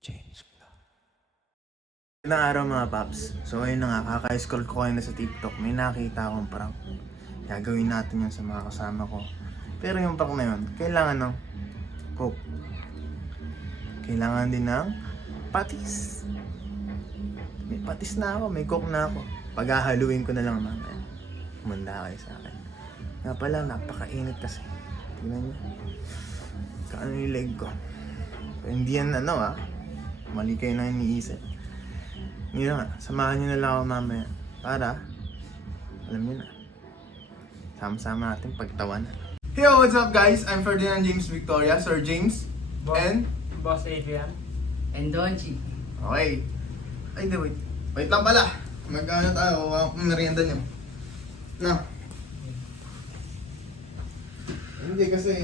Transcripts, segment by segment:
Change ka. Magandang araw mga paps. So ayun na nga, kaka-scroll ko kayo na sa TikTok. May nakita akong prank. Gagawin natin yun sa mga kasama ko. Pero yung prank na yun, kailangan ng coke. Kailangan din ng patis. May patis na ako, may coke na ako. Paghahaluin ko na lang mamaya. Humanda kayo sa akin. Nga pala, napakainit kasi. Tingnan nyo. Kaano yung leg ko. Pero hindi yan mali kayo na iniisip. Ngayon nga, samahan nyo na lang ako mamaya. Para, alam nyo na, sama-sama natin pagtawanan. Hey, what's up guys? I'm Ferdinand James Victoria, Sir James. And? Boss Adrian. And Donchi. Okay. Ay, di, wait. Wait lang pala. Mag-ano tayo, merienda nyo. No. Hindi kasi...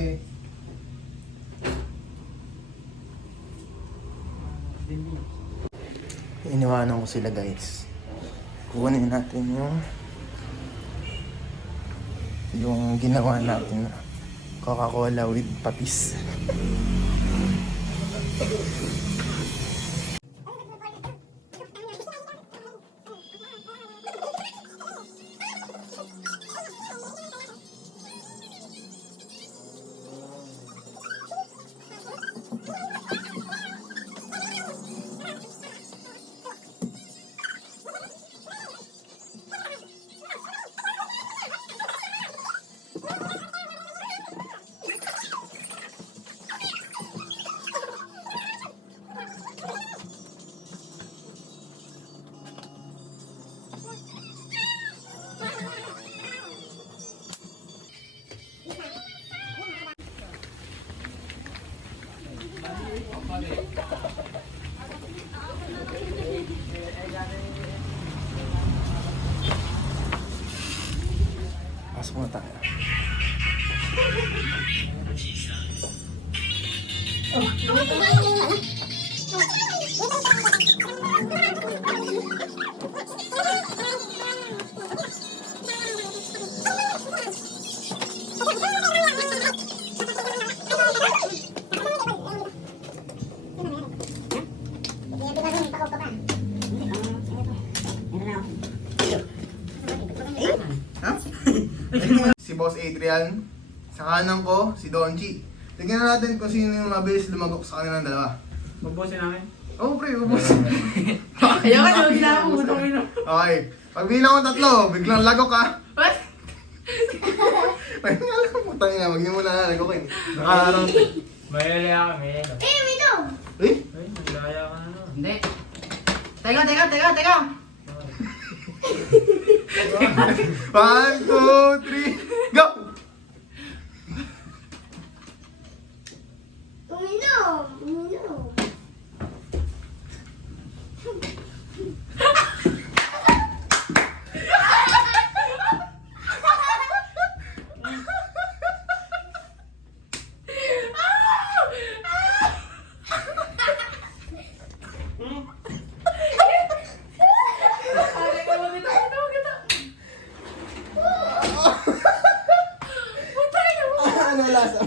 Iniwanan ko sila guys. Kukunin natin yung ginawa natin na Coca-Cola with patis. Pasok na tayo. Si Boss Adrian, sa kanan ko, si Donchi. Tignan na natin kung sino yung mabilis lumagok sa kanilang dalawa. Mabosin namin. Oo, pre, ubusin. Ayaw ka naman ginagawa. Okay, pagbilang ko 3, biglang lagok ka. What? Ay, nga lang, putang ina, wag niyo muna lagokin. Nakaharang. Mayalaya kami. Eh? Ay, maglaya ka na naman. Hindi. Teka. 1, 2, 3, go! Uminom. Ano lasa?